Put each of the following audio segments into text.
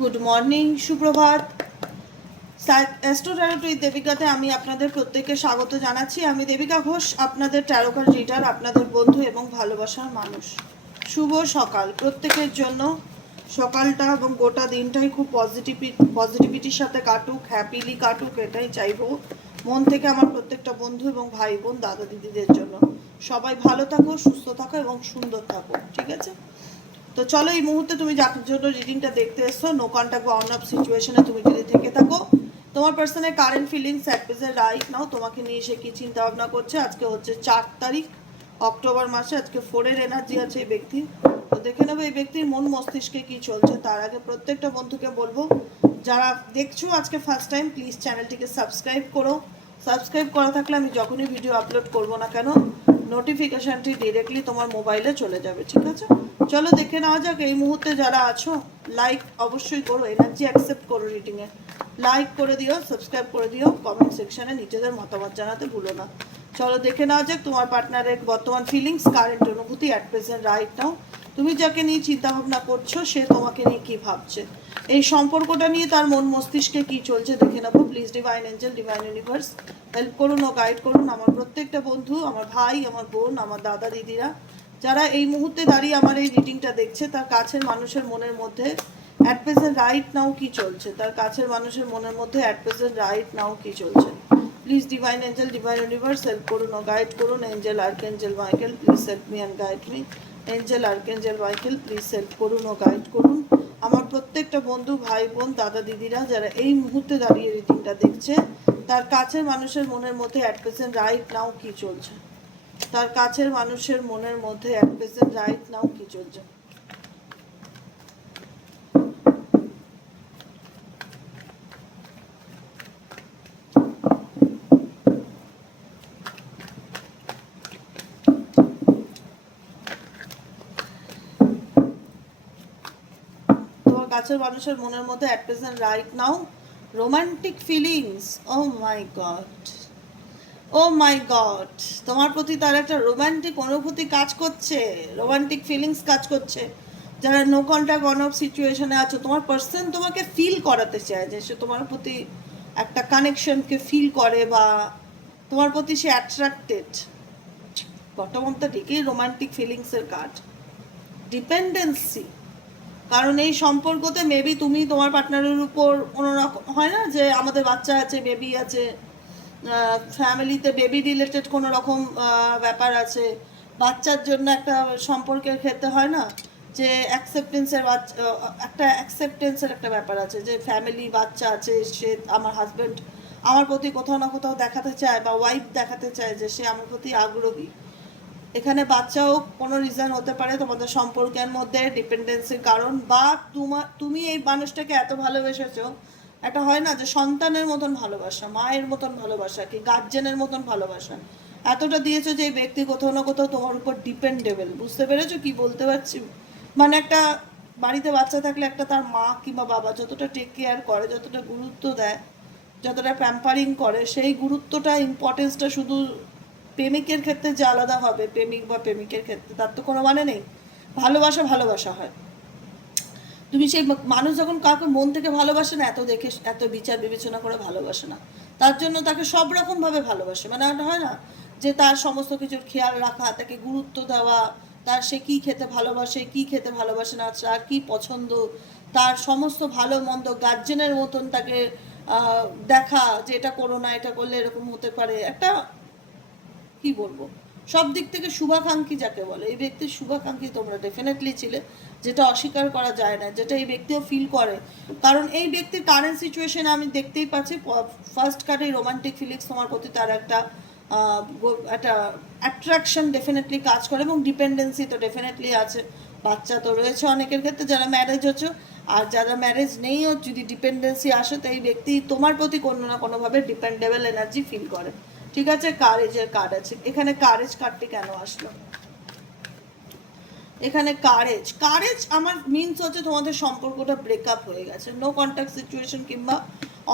Good morning সুপ্রভাত astro tarot with দেবিকাতে আমি আপনাদের প্রত্যেককে স্বাগত জানাচ্ছি। আমি দেবিকা ঘোষ, আপনাদের ট্যারোকার রিডার আপনাদের বন্ধু এবং ভালোবাসার মানুষ। শুভ সকাল। প্রত্যেকের জন্য সকালটা এবং গোটা দিনটাই খুব পজিটিভ পজিটিভিটির সাথে কাটুক হ্যাপিলি কাটুক, এটাই চাইব। মন থেকে আমার প্রত্যেকটা বন্ধু এবং ভাই বোন, দাদা দিদিদের জন্য। সবাই ভালো থাকো, সুস্থ থাকো এবং সুন্দর থাকো। ঠিক আছে? তো চলো এই মুহূর্তে তুমি যার জন্য রিডিংটা দেখতে এসছো নো কন্ট্যাক্ট বা অন অফ সিচুয়েশনে তুমি যদি থেকে থাকো। তোমার পার্সনের current feelings at present right now. তোমাকে নিয়ে সে কি চিন্তা ভাবনা করছে? আজকে হচ্ছে চার তারিখ, অক্টোবর মাসে। আজকে ফোরের এনার্জি আছে এই ব্যক্তি। তো দেখে নেব এই ব্যক্তির মন মস্তিষ্কে কি চলছে। তার আগে প্রত্যেকটা বন্ধুকে বলব, যারা দেখছ আজকে ফার্স্ট টাইম প্লিজ চ্যানেলটিকে সাবস্ক্রাইব করো। সাবস্ক্রাইব করা থাকলে আমি যখনই ভিডিও আপলোড করব না কেন নোটিফিকেশনটি ডিরেক্টলি তোমার মোবাইলে চলে যাবে, ঠিক আছে? চলো দেখে নেওয়া যাক, এই মুহূর্তে যারা আছো লাইক অবশ্যই করো এনার্জি অ্যাকসেপ্ট করো রিডিংয়ে লাইক করে দিও সাবস্ক্রাইব করে দিও কমেন্ট সেকশনে নিজেদের মতামত জানাতে ভুলো না। চলো দেখে নেওয়া যাক, তোমার পার্টনারের বর্তমান ফিলিংস কারেন্ট অনুভূতি অ্যাট প্রেজেন্ট রাইট নাও তুমি যাকে নিয়ে চিন্তাভাবনা করছ, সে তোমাকে নিয়ে কি ভাবছে? এই সম্পর্কটা নিয়ে তার মন মস্তিষ্কে কি চলছে দেখে নেব। Please divine angel divine universe help করুন ও গাইড করুন। আমার প্রত্যেকটা বন্ধু, আমার ভাই, আমার বোন, আমার দাদা, দিদিরা যারা এই মুহূর্তে দাঁড়িয়ে আমার এই রিডিংটা দেখছে, তার কাছের মানুষের মনের মধ্যে অ্যাট প্রেজেন্ট রাইট নাও কি চলছে? তার কাছের মানুষের মনের মধ্যে অ্যাট প্রেজেন্ট রাইট নাও কি চলছে? Please divine angel divine universe help করুন, ও গাইড করুন। Angel archangel Michael please help me and guide me angel archangel Michael please help করুন, ও গাইড করুন। আমার প্রত্যেকটা বন্ধু, ভাই, বোন, দাদা, দিদিরা যারা এই মুহূর্তে দাঁড়িয়ে রিডিংটা দেখছে, তার কাছের মানুষের মনের মধ্যে অ্যাট প্রেজেন্ট রাইট নাও কি চলছে? তার কাছের মানুষের মনের মধ্যে অ্যাট প্রেজেন্ট রাইট নাও কি চলছে? কাছের মানুষের মনের মধ্যে at present right now romantic feelings oh my God oh my God তোমার প্রতি তার একটা রোমান্টিক অনুভূতি কাজ করছে রোমান্টিক ফিলিংস কাজ করছে। যারা নো কন্ট্যাক্ট অন অফ সিচুয়েশনে আছো, তোমার পার্সন তোমাকে ফিল করাতে চায় যে সে তোমার প্রতি একটা কানেকশনকে ফিল করে বা তোমার প্রতি সে অ্যাট্রাক্টেড বর্তমান তো ঠিকই রোমান্টিক ফিলিংসের কাজ। ডিপেন্ডেন্সি কারণ এই সম্পর্কতে মেবি তুমি তোমার পার্টনারের উপর কোনোরকম হয় না? যে আমাদের বাচ্চা আছে বেবি আছে ফ্যামিলিতে বেবি রিলেটেড কোনো রকম ব্যাপার আছে? বাচ্চার জন্য একটা সম্পর্কের ক্ষেত্রে হয় না? যে অ্যাকসেপ্টেন্সের বাচ্চা একটা অ্যাকসেপ্টেন্সের একটা ব্যাপার আছে যে ফ্যামিলি বাচ্চা আছে, সে আমার হাজব্যান্ড আমার প্রতি কোথাও না কোথাও দেখাতে চায় বা ওয়াইফ দেখাতে চায় যে সে আমার প্রতি আগ্রহী। এখানে বাচ্চাও কোনো রিজন হতে পারে তোমাদের সম্পর্কের মধ্যে ডিপেন্ডেন্সির কারণ বা তোমার তুমি এই মানুষটাকে এত ভালোবেসেছো একটা হয় না যে সন্তানের মতন ভালোবাসা, মায়ের মতন ভালোবাসা কি গার্জেনের মতন ভালোবাসা? এতটা দিয়েছ যে এই ব্যক্তি কোথাও না কোথাও তোমার উপর ডিপেন্ডেবল বুঝতে পেরেছ কি বলতে পারছি? মানে একটা বাড়িতে বাচ্চা থাকলে একটা তার মা কিংবা বাবা যতটা টেক কেয়ার করে, যতটা গুরুত্ব দেয়, যতটা প্যাম্পারিং করে, সেই গুরুত্বটা ইম্পর্টেন্সটা শুধু প্রেমিকের ক্ষেত্রে যে আলাদা হবে, প্রেমিক বা প্রেমিকের ক্ষেত্রে, তার তো কোনো মানে নেই। ভালোবাসা ভালোবাসা হয়। তুমি সেই মানুষ যখন কাউকে মন থেকে ভালোবাসে না, এত দেখে, এত বিচার বিবেচনা করে ভালোবাসে না। তার জন্য তাকে সব রকম ভাবে ভালোবাসে। মানে হয় না যে তার সমস্ত কিছুর খেয়াল রাখা, তাকে গুরুত্ব দেওয়া, তার সে কি খেতে ভালোবাসে, কি খেতে ভালোবাসে না, তার কি পছন্দ, তার সমস্ত ভালো মন্দ গার্জেনের মতন তাকে দেখা যে এটা করো না, এটা করলে এরকম হতে পারে। একটা কি বলব? সব দিক থেকে শুভাকাঙ্ক্ষী যাকে বলে, এই ব্যক্তির শুভাকাঙ্ক্ষী তোমরা ডেফিনেটলি ছিলে। যেটা অস্বীকার করা যায় না, যেটা এই ব্যক্তিও ফিল করে। কারণ এই ব্যক্তির কারেন্ট সিচুয়েশন আমি দেখতেই পাচ্ছি ফার্স্ট কার্ডে রোমান্টিক ফিলিংস তোমার প্রতি তার একটা একটা অ্যাট্রাকশন ডেফিনেটলি কাজ করে এবং ডিপেন্ডেন্সি তো ডেফিনেটলি আছে। বাচ্চা তো রয়েছে অনেকের ক্ষেত্রে, যারা ম্যারেজ হচ্ছে, আর যারা ম্যারেজ নেইও যদি ডিপেন্ডেন্সি আসে, তো এই ব্যক্তি তোমার প্রতি কোনো না কোনোভাবে ডিপেন্ডেবল এনার্জি ফিল করে। ঠিক আছে? কারেজের কার্ড আছে। এখানে কারেজ কার্ডটি কেন আসলো? এখানে কারেজ কারেজ আমার মিনস হচ্ছে তোমাদের সম্পর্কটা ব্রেকআপ হয়ে গেছে। নো কন্ট্যাক্ট সিচুয়েশন কিংবা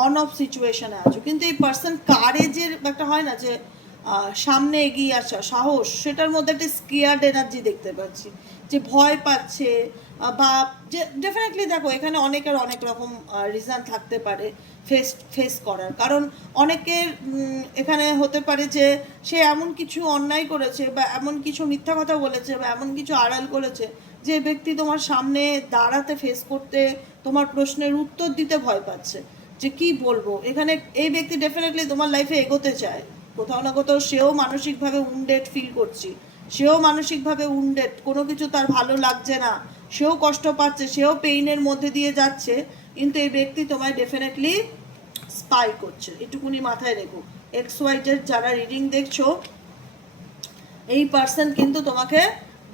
অন অফ সিচুয়েশানে আছো। কিন্তু এই পার্সন কারেজের একটা হয় না যে সামনে এগিয়ে আসা সাহস, সেটার মধ্যে একটা স্কিয়ার্ড এনার্জি দেখতে পাচ্ছি। যে ভয় পাচ্ছে বা ডেফিনেটলি দেখো, এখানে অনেকের অনেক রকম রিজন থাকতে পারে ফেস ফেস করার। কারণ অনেকের এখানে হতে পারে যে সে এমন কিছু অন্যায় করেছে বা এমন কিছু মিথ্যা কথা বলেছে বা এমন কিছু আড়াল করেছে যে ব্যক্তি তোমার সামনে দাঁড়াতে ফেস করতে তোমার প্রশ্নের উত্তর দিতে ভয় পাচ্ছে। যে কি বলব? এখানে এই ব্যক্তি ডেফিনেটলি তোমার লাইফে এগোতে চায়। কোথাও না কোথাও সেও মানসিকভাবে উন্ডেড ফিল করছি। সেও মানসিকভাবে উন্ডেড কোনো কিছু তার ভালো লাগছে না। সেও কষ্ট পাচ্ছে, সেও পেইনের মধ্যে দিয়ে যাচ্ছে, কিন্তু এই ব্যক্তি তোমায় ডেফিনেটলি স্পাই করছে। এটুকুনি মাথায় রেখো। এক্স ওয়াইজের যারা রিডিং দেখছ, এই পার্সন কিন্তু তোমাকে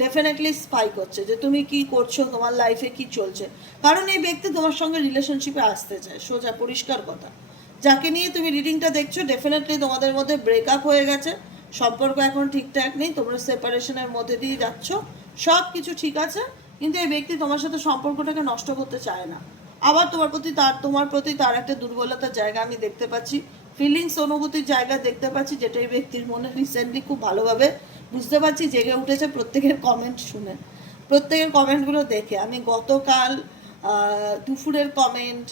ডেফিনেটলি স্পাই করছে যে তুমি কি করছ, তোমার লাইফে কি চলছে। কারণ এই ব্যক্তি তোমার সঙ্গে রিলেশনশিপে আসতে চায়, সোজা, পরিষ্কার কথা। যাকে নিয়ে তুমি রিডিংটা দেখছ ডেফিনেটলি তোমাদের মধ্যে ব্রেকআপ হয়ে গেছে। সম্পর্ক এখন ঠিকঠাক নেই, তোমরা সেপারেশনের মধ্যে দিয়ে যাচ্ছ সব কিছু ঠিক আছে, কিন্তু এই ব্যক্তি তোমার সাথে সম্পর্কটাকে নষ্ট করতে চায় না। আবার তোমার প্রতি তার, তোমার প্রতি তার একটা দুর্বলতার জায়গা আমি দেখতে পাচ্ছি ফিলিংস অনুভূতির জায়গা দেখতে পাচ্ছি, যেটা এই ব্যক্তির মনে রিসেন্টলি খুব ভালোভাবে বুঝতে পারছি, জেগে উঠেছে প্রত্যেকের কমেন্ট শুনে। প্রত্যেকের কমেন্টগুলো দেখে। আমি গতকাল দুপুরের কমেন্ট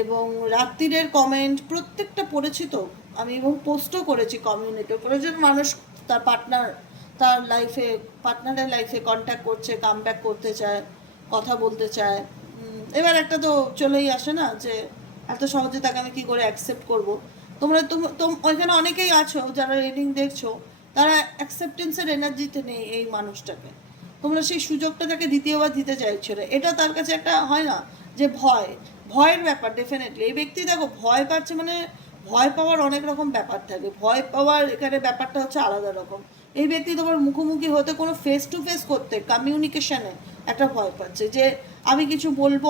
এবং রাত্রিরের কমেন্ট প্রত্যেকটা পড়েছি তো। আমি এবং পোস্টও করেছি কমিউনিটি প্রয়োজন মানুষ তার পার্টনার তার লাইফে পার্টনারের লাইফে কন্ট্যাক্ট করছে কাম ব্যাক করতে চায়, কথা বলতে চায়। এবার একটা তো চলেই আসে না যে, এত সহজে তাকে আমি কী করে অ্যাকসেপ্ট করব? তোমরা তোম- তোম, ওইখানে অনেকেই আছো, যারা রিডিং দেখছ, তারা অ্যাকসেপ্টেন্সের এনার্জিতে নেই এই মানুষটাকে। তোমরা সেই সুযোগটা তাকে দ্বিতীয়বার দিতে চাইছো না। এটা তার কাছে একটা হয় না, যে ভয়, ভয়ের ব্যাপার ডেফিনেটলি এই ব্যক্তি দেখো, ভয় পাচ্ছে মানে ভয় পাওয়ার অনেক রকম ব্যাপার থাকে। ভয় পাওয়ার এখানে ব্যাপারটা হচ্ছে আলাদা রকম। এই ব্যক্তি তোমার মুখোমুখি হতে কোনো ফেস টু ফেস করতে কমিউনিকেশনে একটা ভয় পাচ্ছে যে, আমি কিছু বলব,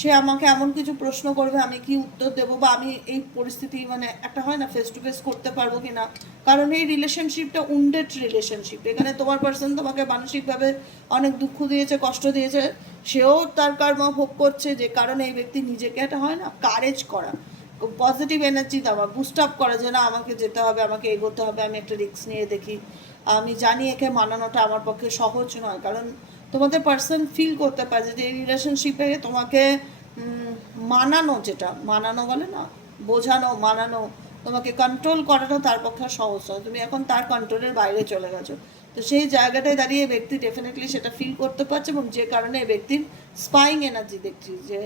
সে আমাকে এমন কিছু প্রশ্ন করবে, আমি কি উত্তর দেবো বা আমি এই পরিস্থিতি মানে একটা হয় না ফেস টু ফেস করতে পারব কি না কারণ এই রিলেশনশিপটা উন্ডেড রিলেশনশিপ এখানে তোমার পার্সন তোমাকে মানসিকভাবে অনেক দুঃখ দিয়েছে, কষ্ট দিয়েছে। সেও তার কর্ম ভোগ করছে যে কারণে এই ব্যক্তি নিজেকে একটা হয় না কারেজ করা। পজিটিভ এনার্জি দেওয়া বুস্ট আপ করা যে না আমাকে যেতে হবে, আমাকে এগোতে হবে, আমি একটা রিস্ক নিয়ে দেখি। আমি জানি একে মানানোটা আমার পক্ষে সহজ নয়, কারণ তোমাদের পার্সন ফিল করতে পারে যে এই রিলেশনশিপে তোমাকে মানানো যেটা, মানানো বলে না, বোঝানো, মানানো, তোমাকে কন্ট্রোল করাটা তার পক্ষে সহজ নয়। তুমি এখন তার কন্ট্রোলের বাইরে চলে গেছো। তো সেই জায়গাটায় দাঁড়িয়ে ব্যক্তি ডেফিনেটলি সেটা ফিল করতে পারছে এবং যে কারণে ব্যক্তির স্পাইং এনার্জি দেখছি যে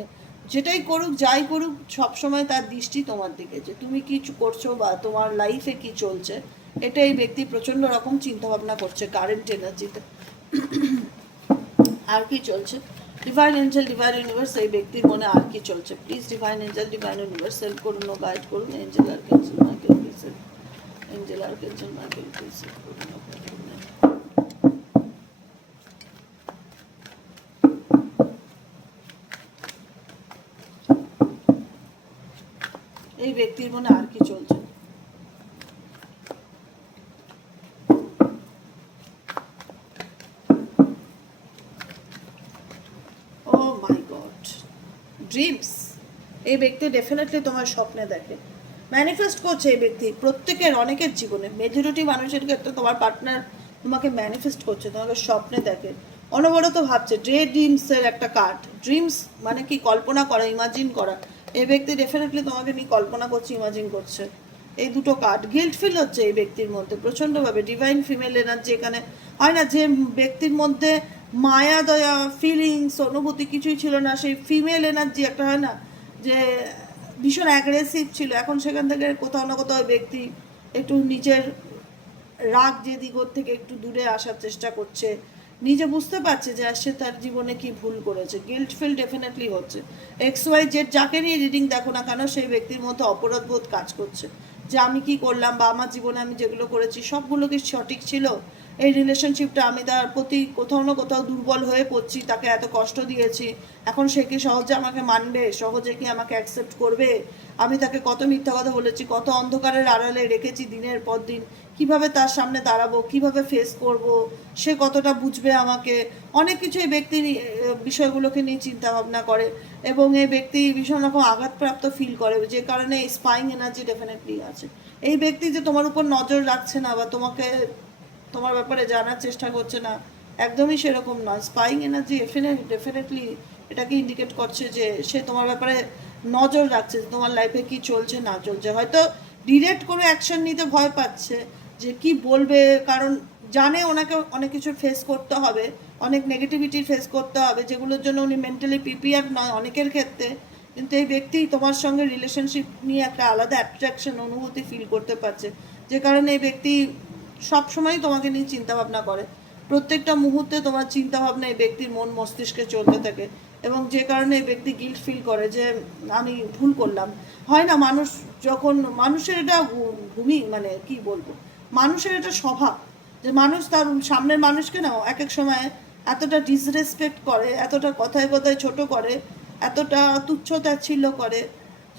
যেটাই করুক, যাই করুক সবসময় তার দৃষ্টি তোমার দিকে, যে তুমি কি করছ বা তোমার লাইফে কি চলছে এটা এই ব্যক্তি প্রচণ্ড রকম চিন্তা ভাবনা করছে কারেন্ট এনার্জিতে আর কি চলছে? ডিভাইন এঞ্জেল ডিভাইন ইউনিভার্স এই ব্যক্তির মনে আর কি চলছে? Please divine angel divine universe help করুন গাইড করুন angel archangel Michael please angel archangel Michael please করুন। এই ব্যক্তির মনে আর কি চলছে? ও মাই গড ড্রিমস এই ব্যক্তি ডেফিনেটলি তোমার স্বপ্নে দেখে। ম্যানিফেস্ট করছে এই ব্যক্তি প্রত্যেকের, অনেকের জীবনে। মেজরিটি মানুষের ক্ষেত্রে তোমার পার্টনার তোমাকে ম্যানিফেস্ট করছে, তোমাকে স্বপ্নে দেখে। অনবরত ভাবছে ডে ড্রিমসের একটা কার্ড ড্রিমস মানে কি? কল্পনা করা ইমাজিন করা। এই ব্যক্তি ডেফিনেটলি তোমাকে নিয়ে কল্পনা করছে ইমাজিন করছে। এই দুটো কার্ড গিল্ট ফিল হচ্ছে এই ব্যক্তির মধ্যে, প্রচণ্ডভাবে ডিভাইন ফিমেল এনার্জি এখানে। হয় না যে ব্যক্তির মধ্যে মায়া, দয়া ফিলিংস অনুভূতি কিছুই ছিল না, সেই ফিমেল এনার্জি একটা হয় না, যে ভীষণ অ্যাগ্রেসিভ ছিল। এখন সেখান থেকে কোথাও না কোথাও ব্যক্তি একটু নিজের রাগ যে দিগর থেকে একটু দূরে আসার চেষ্টা করছে। নিজে বুঝতে পারছে যে সে তার জীবনে কি ভুল করেছে। গিল্ট ফিল ডেফিনেটলি হচ্ছে। এক্স ওয়াই জেড যাকে নিয়ে রিডিং দেখো না কেন, সেই ব্যক্তির মধ্যে অপরাধ বোধ কাজ করছে। যে আমি কি করলাম বা আমার জীবনে আমি যেগুলো করেছি, সবগুলো কি সঠিক ছিল? এই রিলেশনশিপটা আমি তার প্রতি কোথাও না কোথাও দুর্বল হয়ে পড়ছি তাকে এত কষ্ট দিয়েছি। এখন সে কি সহজে আমাকে মানবে? সহজে কি আমাকে অ্যাকসেপ্ট করবে? আমি তাকে কত মিথ্যা কথা বলেছি কত অন্ধকারের আড়ালে রেখেছি দিনের পর দিন। কীভাবে তার সামনে দাঁড়াবো? কীভাবে ফেস করব? সে কতটা বুঝবে আমাকে? অনেক কিছু এই ব্যক্তি নি- এ, বিষয়গুলোকে নিয়ে চিন্তা ভাবনা করে এবং এই ব্যক্তি ভীষণ রকম আঘাতপ্রাপ্ত ফিল করে যে কারণে স্পাইং এনার্জি ডেফিনেটলি আছে। এই ব্যক্তি যে তোমার উপর নজর রাখছে না বা তোমাকে তোমার ব্যাপারে জানার চেষ্টা করছে না। একদমই সেরকম নয়। স্পাইং এনার্জি ডেফিনেটলি এটাকে ইন্ডিকেট করছে যে সে তোমার ব্যাপারে নজর রাখছে যে তোমার লাইফে কি চলছে, না চলছে। হয়তো ডিরেক্ট কোনো অ্যাকশন নিতে ভয় পাচ্ছে যে কি বলবে, কারণ জানে ওনাকে অনেক কিছু ফেস করতে হবে, অনেক নেগেটিভিটি ফেস করতে হবে, যেগুলোর জন্য উনি মেন্টালি প্রিপেয়ার নয় অনেকের ক্ষেত্রে। কিন্তু এই ব্যক্তি তোমার সঙ্গে রিলেশনশিপ নিয়ে একটা আলাদা অ্যাট্রাকশন অনুভূতি ফিল করতে পারছে। যে কারণে এই ব্যক্তি সবসময় তোমাকে নিয়ে চিন্তা ভাবনা করে। প্রত্যেকটা মুহূর্তে তোমার চিন্তা ভাবনা এই ব্যক্তির মন মস্তিষ্কে চলতে থাকে এবং যে কারণে এই ব্যক্তি গিল্ট ফিল করে যে, আমি ভুল করলাম। হয় না, মানুষ যখন, মানুষের এটা ভূমি মানে কি বলব? মানুষের এটা স্বভাব। যে মানুষ তার সামনের মানুষকে না এক এক সময় এতটা ডিসরেসপেক্ট করে, এতটা কথায় কথায় ছোট করে, এতটা তুচ্ছতাচ্ছিল্য করে,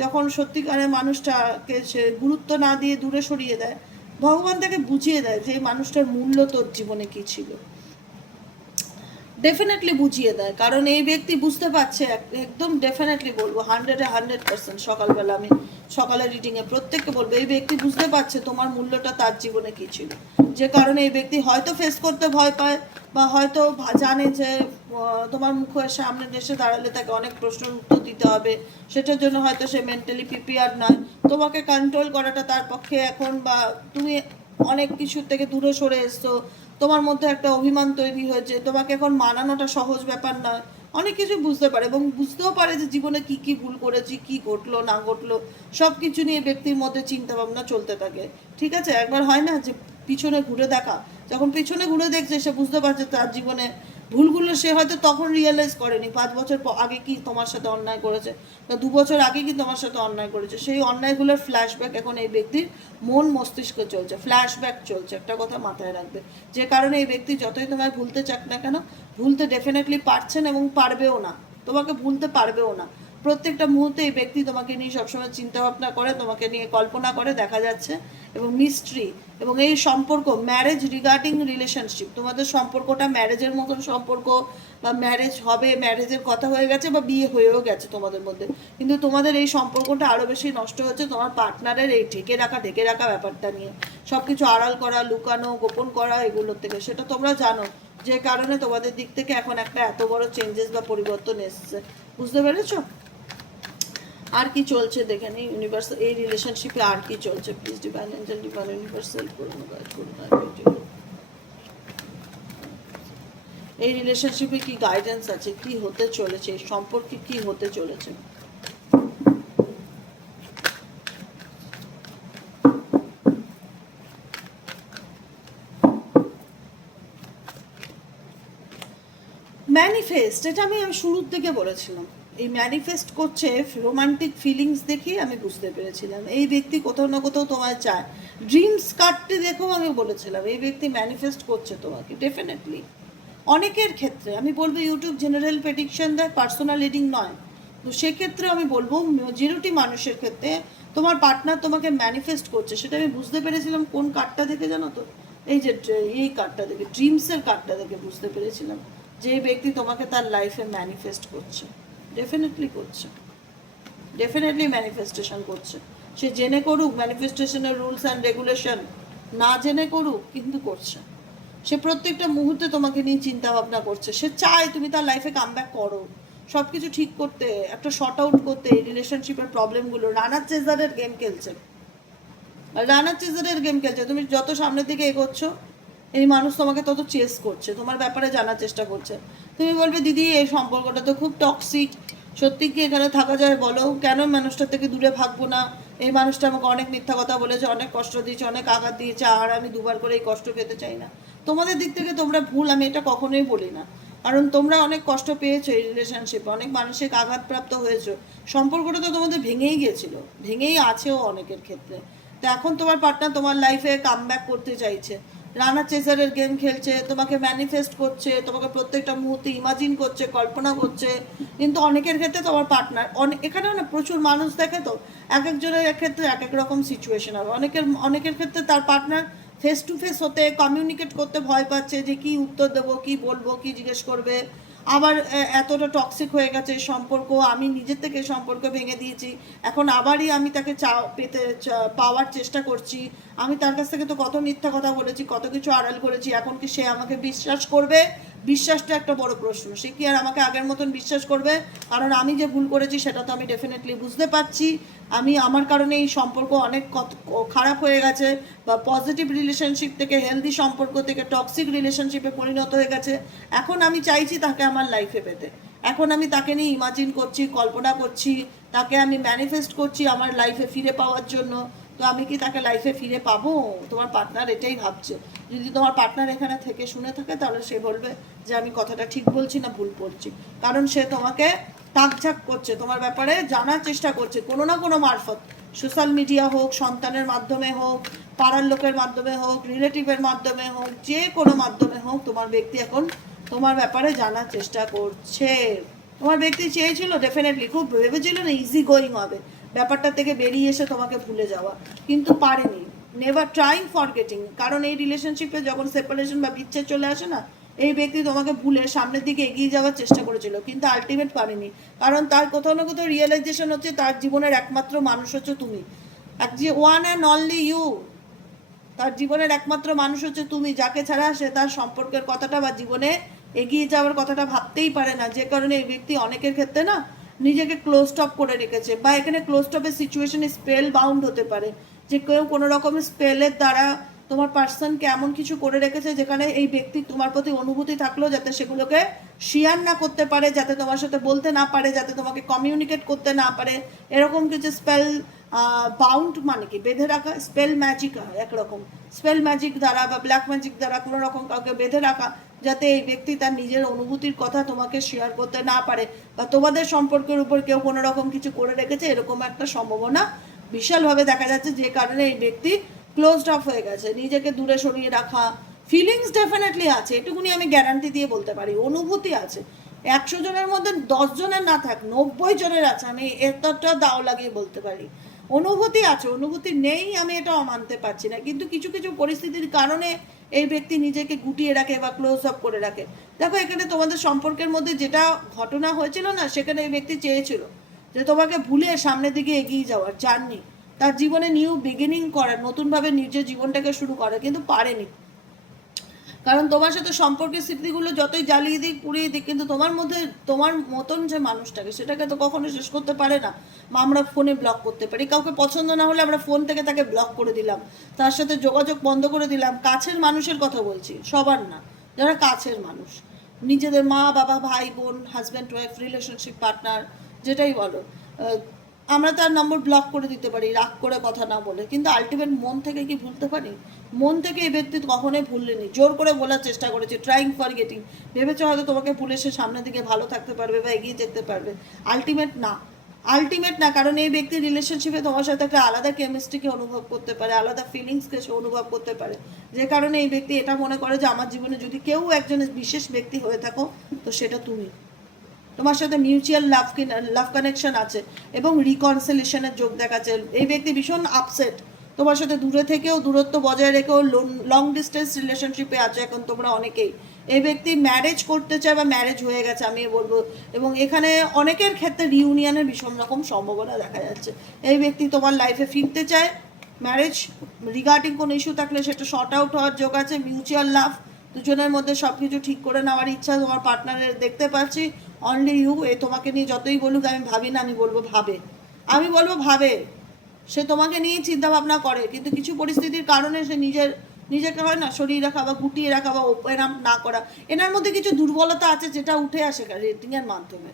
যখন সত্যিকারের মানুষটাকে সে গুরুত্ব না দিয়ে দূরে সরিয়ে দেয় ভগবান তাকে বুঝিয়ে দেয় যে মানুষটার মূল্য তোর জীবনে কি ছিল। ডেফিনেটলি বুঝিয়ে দেয়। কারণ এই ব্যক্তি বুঝতে পারছে, একদম ডেফিনেটলি বলব হান্ড্রেডে হান্ড্রেড পার্সেন্ট সকালবেলা আমি সকালের রিডিংয়ে প্রত্যেককে বলব, এই ব্যক্তি বুঝতে পারছে তোমার মূল্যটা তার জীবনে কি ছিল। যে কারণে এই ব্যক্তি হয়তো ফেস করতে ভয় পায় বা হয়তো জানে যে তোমার মুখের সামনে এসে দাঁড়ালে তাকে অনেক প্রশ্নের উত্তর দিতে হবে। সেটার জন্য হয়তো সে মেন্টালি প্রিপেয়ার নয়। তোমাকে কন্ট্রোল করাটা তার পক্ষে এখন বা তুমি অনেক কিছুর থেকে দূরে সরে এসছো। তোমার মধ্যে একটা অভিমান তৈরি হয়েছে তোমাকে এখন মানানোটা সহজ ব্যাপার নয়। অনেক কিছু বুঝতে পারে এবং বুঝতেও পারে যে জীবনে কি কি ভুল করেছি, কি ঘটলো, না ঘটলো। সব কিছু নিয়ে ব্যক্তির মধ্যে চিন্তা ভাবনা চলতে থাকে। ঠিক আছে? একবার হয় না যে পিছনে ঘুরে দেখা? যখন পিছনে ঘুরে দেখছে, সে বুঝতে পারছে তার জীবনে ভুলগুলো সে হয়তো তখন রিয়েলাইজ করেনি। পাঁচ বছর আগে কি তোমার সাথে অন্যায় করেছে? বা দু বছর আগে কি তোমার সাথে অন্যায় করেছে? সেই অন্যায়গুলোর ফ্ল্যাশব্যাক এখন এই ব্যক্তির মন মস্তিষ্ক চলছে। ফ্ল্যাশব্যাক চলছে, একটা কথা মাথায় রাখবে। যে কারণে এই ব্যক্তি যতই তোমায় ভুলতে চাক না কেন, ভুলতে ডেফিনেটলি পারছেন এবং পারবেও না। তোমাকে ভুলতে পারবেও না। প্রত্যেকটা মুহূর্তে এই ব্যক্তি তোমাকে নিয়ে সবসময় চিন্তা ভাবনা করে, তোমাকে নিয়ে কল্পনা করে, দেখা যাচ্ছে। এবং মিস্ট্রি এবং এই সম্পর্ক ম্যারেজ রিগার্ডিং রিলেশনশিপ তোমাদের সম্পর্কটা ম্যারেজের মতন সম্পর্ক বা ম্যারেজ হবে ম্যারেজের কথা হয়ে গেছে বা বিয়ে হয়েও গেছে তোমাদের মধ্যে। কিন্তু তোমাদের এই সম্পর্কটা আরও বেশি নষ্ট হচ্ছে তোমার পার্টনারের এই ঢেকে রাখা ঢেকে রাখা ব্যাপারটা নিয়ে। সব কিছু আড়াল করা, লুকানো, গোপন করা এগুলোর থেকে। সেটা তোমরা জানো যে কারণে তোমাদের দিক থেকে এখন একটা এত বড় চেঞ্জেস বা পরিবর্তন এসছে। বুঝতে পেরেছ? আর কি চলছে দেখে নিই ইউনিভার্স এই রিলেশনশিপে আর কি চলছে? Please divine angel divine universal করুন গাইড করুন এই রিলেশনশিপে কি গাইডেন্স আছে? কি হতে চলেছে? এই সম্পর্কে কি হতে চলেছে? ম্যানিফেস্ট এটা আমি শুরুর থেকে বলেছিলাম। এই ম্যানিফেস্ট করছে রোমান্টিক ফিলিংস দেখে আমি বুঝতে পেরেছিলাম। এই ব্যক্তি কোথাও না কোথাও তোমায় চায়। ড্রিমস কার্ডটি দেখেও আমি বলেছিলাম, এই ব্যক্তি ম্যানিফেস্ট করছে তোমাকে ডেফিনেটলি অনেকের ক্ষেত্রে, আমি বলব ইউটিউব জেনারেল প্রেডিকশন দেয় পার্সোনাল রিডিং নয়। তো সেক্ষেত্রে আমি বলব মেজরিটি মানুষের ক্ষেত্রে তোমার পার্টনার তোমাকে ম্যানিফেস্ট করছে, সেটা আমি বুঝতে পেরেছিলাম, কোন কার্ডটা দেখে জানো তো? এই যে, এই কার্ডটা দেখে ড্রিমসের কার্ডটা দেখে বুঝতে পেরেছিলাম যে ব্যক্তি তোমাকে তার লাইফে ম্যানিফেস্ট করছে। ডেফিনেটলি করছে। ডেফিনেটলি ম্যানিফেস্টেশন করছে। সে জেনে করুক ম্যানিফেস্টেশনের রুলস অ্যান্ড রেগুলেশন না জেনে করুক, কিন্তু করছে। সে প্রত্যেকটা মুহূর্তে তোমাকে নিয়ে চিন্তা ভাবনা করছে। সে চায় তুমি তার লাইফে কাম করো। সব কিছু ঠিক করতে, একটা শর্ট আউট করতে রিলেশনশিপের প্রবলেমগুলো রানার চেজারের গেম খেলছে। রানার চেজারের গেম খেলছে। তুমি যত সামনের দিকে এগোচ্ছ, এই মানুষ তোমাকে তত চেস করছে। তোমার ব্যাপারে জানার চেষ্টা করছে। তুমি বলবে, দিদি, এই সম্পর্কটা তো খুব টক্সিক সত্যি কি এখানে থাকা যায় বলো? কেন মানুষটা থেকে দূরে ভাগবো না? এই মানুষটা আমাকে অনেক মিথ্যা কথা বলেছে, অনেক কষ্ট দিয়েছে, অনেক আঘাত দিয়েছে, আর আমি দুবার করে এই কষ্ট পেতে চাই না। তোমাদের দিক থেকে তোমরা ভুল, আমি এটা কখনোই বলি না। কারণ তোমরা অনেক কষ্ট পেয়েছ এই রিলেশনশিপে অনেক মানসিক আঘাতপ্রাপ্ত হয়েছো। সম্পর্কটা তো তোমাদের ভেঙেই গেছিল ভেঙেই আছেও অনেকের ক্ষেত্রে। তো এখন তোমার পার্টনার তোমার লাইফে কাম করতে চাইছে। রানা চেজারের গেম খেলছে, তোমাকে ম্যানিফেস্ট করছে, তোমাকে প্রত্যেকটা মুহূর্তে ইমাজিন করছে, কল্পনা করছে। কিন্তু অনেকের ক্ষেত্রে তোমার পার্টনার অনেক এখানে না প্রচুর মানুষ দেখে তো এক একজনের ক্ষেত্রে এক এক রকম সিচুয়েশন হবে। অনেকের অনেকের ক্ষেত্রে তার পার্টনার ফেস টু ফেস হতে কমিউনিকেট করতে ভয় পাচ্ছে যে কি উত্তর দেবো, কি বলব, কি জিজ্ঞেস করবে। আবার এতটা টক্সিক হয়ে গেছে সম্পর্ক, আমি নিজের থেকে সম্পর্ক ভেঙে দিয়েছি। এখন আবারই আমি তাকে চা, পেতে পাওয়ার চেষ্টা করছি। আমি তার কাছ থেকে তো কত মিথ্যা কথা বলেছি, কত কিছু আড়াল করেছি, এখন কি সে আমাকে বিশ্বাস করবে? বিশ্বাসটা একটা বড় প্রশ্ন। সে কি আর আমাকে আগের মতন বিশ্বাস করবে? কারণ আমি যে ভুল করেছি, সেটা তো আমি ডেফিনেটলি বুঝতে পারছি। আমি, আমার কারণে এই সম্পর্ক অনেক কত- খারাপ হয়ে গেছে বা পজিটিভ রিলেশনশিপ থেকে হেলদি সম্পর্ক থেকে টক্সিক রিলেশনশিপে পরিণত হয়ে গেছে। এখন আমি চাইছি তাকে আমার লাইফে পেতে। এখন আমি তাকে নিয়ে ইমাজিন করছি, কল্পনা করছি, তাকে আমি ম্যানিফেস্ট করছি আমার লাইফে ফিরে পাওয়ার জন্য। তো আমি কি তাকে লাইফে ফিরে পাবো? তোমার পার্টনার এটাই ভাবছে। যদি তোমার পার্টনার এখানে থেকে শুনে থাকে, তাহলে সে বলবে যে, আমি কথাটা ঠিক বলছি না, ভুল বলছি কারণ সে তোমাকে তাকঝাক করছে, তোমার ব্যাপারে জানার চেষ্টা করছে, কোনো না কোনো মারফত। সোশ্যাল মিডিয়া হোক, সন্তানের মাধ্যমে হোক, পাড়ার লোকের মাধ্যমে হোক রিলেটিভের মাধ্যমে হোক, যে কোনো মাধ্যমে হোক, তোমার ব্যক্তি এখন তোমার ব্যাপারে জানার চেষ্টা করছে। তোমার ব্যক্তি চেয়েছিল ডেফিনেটলি খুব ভেবেছিল না ইজি গোয়িং হবে। ব্যাপারটা থেকে বেরিয়ে এসে তোমাকে ভুলে যাওয়া। কিন্তু পারেনি। নেভার ট্রাইং ফরগেটিং কারণ এই রিলেশনশিপে যখন সেপারেশন বা বিচ্ছেদ চলে আসে না, এই ব্যক্তি তোমাকে ভুলে সামনের দিকে এগিয়ে যাওয়ার চেষ্টা করেছিল, কিন্তু আলটিমেট পারেনি। কারণ তার কোথাও না কোথাও রিয়েলাইজেশন হচ্ছে, তার জীবনের একমাত্র মানুষ হচ্ছে তুমি। এক যে ওয়ান অ্যান্ড অনলি ইউ তার জীবনের একমাত্র মানুষ হচ্ছে তুমি, যাকে ছাড়া সে তার সম্পর্কের কথাটা বা জীবনে এগিয়ে যাওয়ার কথাটা ভাবতেই পারে না। যে কারণে এই ব্যক্তি অনেকের ক্ষেত্রে না নিজেকে ক্লোজ টপ করে রেখেছে বা এখানে ক্লোজ টপের সিচুয়েশনে স্পেল বাউন্ড হতে পারে। যে কেউ কোনো রকমের স্পেলের দ্বারা তোমার পার্সনকে এমন কিছু করে রেখেছে যেখানে এই ব্যক্তি তোমার প্রতি অনুভূতি থাকলেও যাতে সেগুলোকে শেয়ার না করতে পারে, যাতে তোমার সাথে বলতে না পারে, যাতে তোমাকে কমিউনিকেট করতে না পারে। এরকম কিছু স্পেল বাউন্ড মানে কি? বেঁধে রাখা স্পেল ম্যাজিক একরকম। স্পেল ম্যাজিক দ্বারা বা ব্ল্যাক ম্যাজিক দ্বারা কোনো রকম কাউকে বেঁধে রাখা যাতে এই ব্যক্তি তার নিজের অনুভূতির কথা তোমাকে শেয়ার করতে না পারে বা তোমাদের সম্পর্কের উপর কেউ কোনো রকম কিছু করে রেখেছে, এরকম একটা সম্ভাবনা বিশালভাবে দেখা যাচ্ছে যে কারণে এই ব্যক্তি ক্লোজড অফ হয়ে গেছে। নিজেকে দূরে সরিয়ে রাখা ফিলিংস ডেফিনেটলি আছে, এটুকুনি আমি গ্যারান্টি দিয়ে বলতে পারি, অনুভূতি আছে। একশো জনের মধ্যে দশ জনের না থাক, নব্বই জনের আছে, আমি এতটা দাও লাগিয়ে বলতে পারি। অনুভূতি আছে, অনুভূতি নেই, আমি এটা মানতে পারছি না। কিন্তু কিছু কিছু পরিস্থিতির কারণে এই ব্যক্তি নিজেকে গুটিয়ে রাখে বা ক্লোজ আপ করে রাখে। দেখো, এখানে তোমাদের সম্পর্কের মধ্যে যেটা ঘটনা হয়েছিল না, সেখানে এই ব্যক্তি চেয়েছিল যে তোমাকে ভুলে সামনের দিকে এগিয়ে যাওয়ার চাননি তার জীবনে নিউ বিগিনিং করার, নতুনভাবে নিজের জীবনটাকে শুরু করে কিন্তু পারেনি। কারণ তোমার সাথে সম্পর্কের স্মৃতিগুলো যতই জ্বালিয়ে দিই পুড়িয়ে দিই কিন্তু তোমার মধ্যে, তোমার মতন যে মানুষটাকে, সেটাকে তো কখনো শেষ করতে পারে না। বা আমরা ফোনে ব্লক করতে পারি। কাউকে পছন্দ না হলে আমরা ফোন থেকে তাকে ব্লক করে দিলাম। তার সাথে যোগাযোগ বন্ধ করে দিলাম। কাছের মানুষের কথা বলছি, সবার না। যারা কাছের মানুষ। নিজেদের মা, বাবা, ভাই, বোন হাজব্যান্ড ওয়াইফ রিলেশনশিপ পার্টনার যেটাই বলো। আমরা তার নম্বর ব্লক করে দিতে পারি, রাগ করে কথা না বলে। কিন্তু আলটিমেট মন থেকে কি ভুলতে পারি? মন থেকে এই ব্যক্তি কখনোই ভুললেনি জোর করে বলার চেষ্টা করেছে ট্রাইং ফর গেটিং ভেবেছে হয়তো তোমাকে সে সামনের দিকে ভালো থাকতে পারবে বা এগিয়ে যেতে পারবে। আলটিমেট না। আলটিমেট না, কারণ এই ব্যক্তি রিলেশনশিপে তোমার সাথে একটা আলাদা কেমিস্ট্রিকে অনুভব করতে পারে, আলাদা ফিলিংসকে সে অনুভব করতে পারে। যে কারণে এই ব্যক্তি এটা মনে করে যে, আমার জীবনে যদি কেউ একজন বিশেষ ব্যক্তি হয়ে থাকো, তো সেটা তুমি। তোমার সাথে মিউচুয়াল লাভ লাভ কানেকশন আছে এবং রিকনসিলেশনের যোগ দেখাচ্ছে। এই ব্যক্তি ভীষণ আপসেট তোমার সাথে দূরে থেকেও, দূরত্ব বজায় রেখেও লং ডিস্টেন্স রিলেশনশিপে আছে এখন তোমরা অনেকেই। এই ব্যক্তি ম্যারেজ করতে চায় বা ম্যারেজ হয়ে গেছে, আমি বলব। এবং এখানে অনেকের ক্ষেত্রে রিউনিয়নের ভীষণ রকম সম্ভাবনা দেখা যাচ্ছে। এই ব্যক্তি তোমার লাইফে ফিরতে চায় ম্যারেজ রিগার্ডিং কোনো ইস্যু থাকলে সেটা শর্ট আউট হওয়ার যোগ আছে মিউচুয়াল লাভ দুজনের মধ্যে সব কিছু ঠিক করে নেওয়ার ইচ্ছা তোমার পার্টনারের দেখতে পাচ্ছি। অনলি ইউ এ তোমাকে নিয়ে যতই বলুক আমি ভাবি না, আমি বলব ভাবে। আমি বলব ভাবে। সে তোমাকে নিয়ে চিন্তা ভাবনা করে, কিন্তু কিছু পরিস্থিতির কারণে সে নিজের, নিজেকে হয় না সরিয়ে রাখা বা গুটিয়ে রাখা বা আপ না করা। এনার মধ্যে কিছু দুর্বলতা আছে যেটা উঠে আসে রেটিংয়ের মাধ্যমে।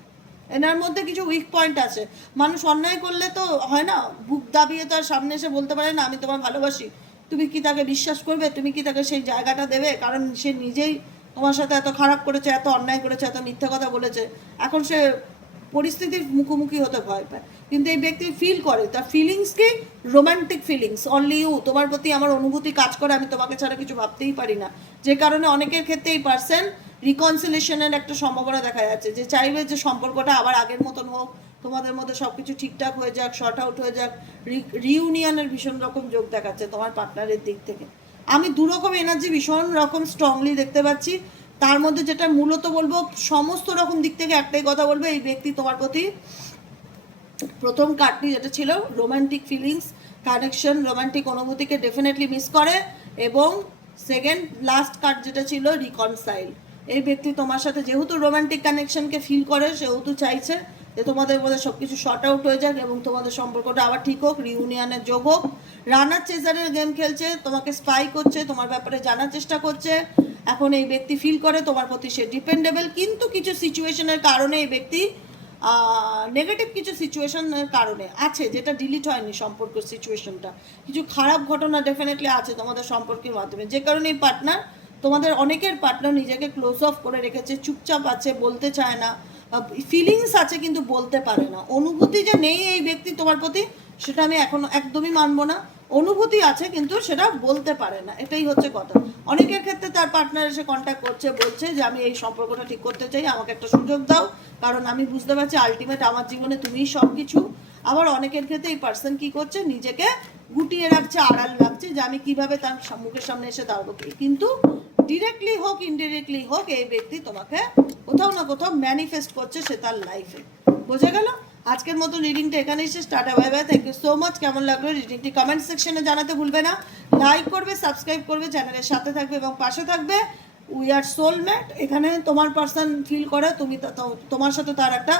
এনার মধ্যে কিছু উইক পয়েন্ট আছে। মানুষ অন্যায় করলে তো হয় না, বুক দাবিয়ে তো আর সামনে এসে বলতে পারে, না, আমি তোমার ভালোবাসি। তুমি কি তাকে বিশ্বাস করবে? তুমি কি তাকে সেই জায়গাটা দেবে? কারণ সে নিজেই তোমার সাথে এত খারাপ করেছে, এত অন্যায় করেছে, এত মিথ্যা কথা বলেছে। এখন সে পরিস্থিতির মুখোমুখি হতে ভয় পায়। কিন্তু এই ব্যক্তি ফিল করে, তার ফিলিংসকে রোমান্টিক ফিলিংস অনলি ইউ তোমার প্রতি আমার অনুভূতি কাজ করে, আমি তোমাকে ছাড়া কিছু ভাবতেই পারি না। যে কারণে অনেকের ক্ষেত্রে এই পার্সন রিকনসিলেশনের একটা সম্ভাবনা দেখা যাচ্ছে। যে চাইবে যে সম্পর্কটা আবার আগের মতন হোক, তোমাদের মধ্যে সব কিছু ঠিকঠাক হয়ে যাক শর্ট আউট হয়ে যাক রিউনিয়নের ভীষণ রকম যোগ দেখাচ্ছে তোমার পার্টনারের দিক থেকে। আমি দু রকম এনার্জি ভীষণ রকম স্ট্রংলি দেখতে পাচ্ছি। তার মধ্যে যেটা মূলত বলব, সমস্ত রকম দিক থেকে একটাই কথা বলব, এই ব্যক্তি তোমার প্রতি প্রথম কার্ডটি যেটা ছিল রোমান্টিক ফিলিংস কানেকশন রোমান্টিক অনুভূতিকে ডেফিনেটলি মিস করে এবং সেকেন্ড লাস্ট কার্ড যেটা ছিল রিকনসাইল এই ব্যক্তি তোমার সাথে যেহেতু রোমান্টিক কানেকশনকে ফিল করে, সেহেতু চাইছে যে তোমাদের মধ্যে সব কিছু শর্ট আউট হয়ে যাক এবং তোমাদের সম্পর্কটা আবার ঠিক হোক রিউনিয়নের যোগ হোক। রানার চেজারের গেম খেলছে, তোমাকে স্পাই করছে, তোমার ব্যাপারে জানার চেষ্টা করছে। এখন এই ব্যক্তি ফিল করে, তোমার প্রতি সে ডিপেন্ডেবল কিন্তু কিছু সিচুয়েশনের কারণে এই ব্যক্তি নেগেটিভ কিছু সিচুয়েশনের কারণে আছে, যেটা ডিলিট হয়নি সম্পর্ক সিচুয়েশনটা কিছু খারাপ ঘটনা ডেফিনেটলি আছে তোমাদের সম্পর্কের মাধ্যমে। যে কারণে এই পার্টনার তোমাদের অনেকের পার্টনার নিজেকে ক্লোজ অফ করে রেখেছে, চুপচাপ আছে, বলতে চায় না। ফিলিংস আছে কিন্তু বলতে পারে না। অনুভূতি যে নেই এই ব্যক্তি তোমার প্রতি, সেটা আমি এখন একদমই মানবো না। অনুভূতি আছে কিন্তু সেটা বলতে পারে না। এটাই হচ্ছে কথা। অনেকের ক্ষেত্রে তার পার্টনার এসে কন্ট্যাক্ট করছে, বলছে যে, আমি এই সম্পর্কটা ঠিক করতে চাই, আমাকে একটা সুযোগ দাও। কারণ আমি বুঝতে পারছি আলটিমেট আমার জীবনে তুমিই সব কিছু আবার অনেকের ক্ষেত্রে এই পার্সন কি করছে? নিজেকে গুটিয়ে রাখছে, আড়াল রাখছে যে, আমি কীভাবে তার মুখের সামনে এসে দাঁড়াবো? কিন্তু ডিরেক্টলি হোক ইনডিরেক্টলি হোক, এই ব্যক্তি তোমাকে কোথাও না কোথাও ম্যানিফেস্ট করছে সে তার লাইফে বোঝা গেল? আজকের মতো রিডিংটা এখানেই শেষ। Tata bye bye thank you so much কেমন লাগল রিডিংটি কমেন্ট সেকশনে জানাতে ভুলবে না। লাইক করবে সাবস্ক্রাইব করবে চ্যানেলের সাথে থাকবে এবং পাশে থাকবে। উই আর সোলমেট এখানে তোমার পার্সন ফিল করে, তুমি তোমার সাথে তার একটা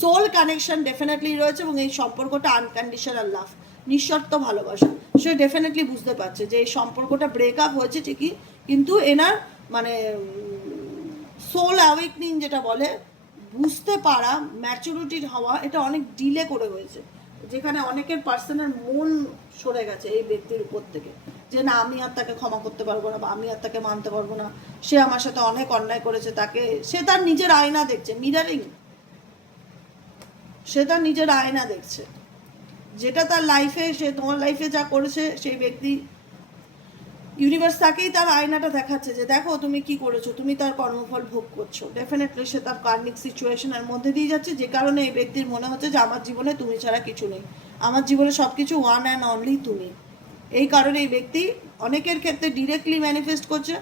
সোল কানেকশন ডেফিনেটলি রয়েছে এবং এই সম্পর্কটা আনকন্ডিশনাল লাভ নিঃশর্ত ভালোবাসা। সে ডেফিনেটলি বুঝতে পারছে যে এই সম্পর্কটা ব্রেক আপ হয়েছে ঠিকই কিন্তু এনার মানে সোল অ্যাওয়েকনিং যেটা বলে, বুঝতে পারা ম্যাচুরিটির হওয়া এটা অনেক ডিলে করে হয়েছে। যেখানে অনেকের পার্সনের মন সরে গেছে এই ব্যক্তির উপর থেকে। যে না, আমি আর তাকে ক্ষমা করতে পারব না বা আমি আর তাকে মানতে পারব না। সে আমার সাথে অনেক অন্যায় করেছে, তাকে, সে তার নিজের আয়না দেখছে মিরারিং সে তার নিজের আয়না দেখছে। যেটা তার লাইফে সে তোমার লাইফে যা করেছে, সেই ব্যক্তি ইউনিভার্স তাকেই তার আয়নাটা দেখাচ্ছে যে দেখো তুমি কি করেছ, তুমি তার কর্মফল ভোগ করছ। ডেফিনেটলি সে তার কার্মিক সিচুয়েশনের মধ্যে দিয়ে যাচ্ছে, যে কারণে এই ব্যক্তির মনে হচ্ছে যে আমার জীবনে তুমি ছাড়া কিছু নেই। আমার জীবনে সব কিছু ওয়ান অ্যান্ড অনলি তুমি। এই কারণে এই ব্যক্তি অনেকের ক্ষেত্রে ডিরেক্টলি ম্যানিফেস্ট করছে।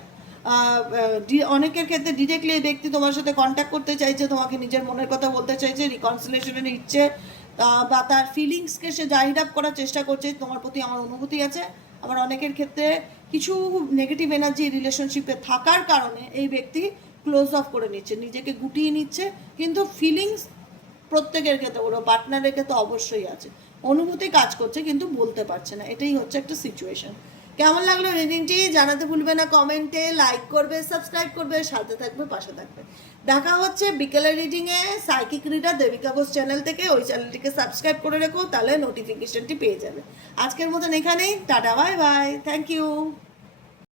অনেকের ক্ষেত্রে ডিরেক্টলি এই ব্যক্তি তোমার সাথে কন্ট্যাক্ট করতে চাইছে, তোমাকে নিজের মনের কথা বলতে চাইছে রিকনসিলেশনের ইচ্ছে বা তার ফিলিংসকে সে জাহির আপ করার চেষ্টা করছে, তোমার প্রতি আমার অনুভূতি আছে। আবার অনেকের ক্ষেত্রে কিছু নেগেটিভ এনার্জি রিলেশনশিপে থাকার কারণে এই ব্যক্তি ক্লোজ অফ করে নিচ্ছে, নিজেকে গুটিয়ে নিচ্ছে, কিন্তু ফিলিংস প্রত্যেকের ক্ষেত্রে ওরা পার্টনারের ক্ষেত্রে অবশ্যই আছে। অনুভূতি কাজ করছে কিন্তু বলতে পারছে না, এটাই হচ্ছে একটা সিচুয়েশন কেমন লাগল রিডিংটি জানাতে ভুলবে না কমেন্টে লাইক করবে সাবস্ক্রাইব করবে, সাথে থাকবে, পাশে থাকবে। দেখা হচ্ছে বিকেলের রিডিংয়ে psychic reader Debika Ghosh channel থেকে, ওই চ্যানেলটিকে সাবস্ক্রাইব করে রেখো, তাহলে নোটিফিকেশনটি পেয়ে যাবে। আজকের মতন এখানেই, tata bye bye thank you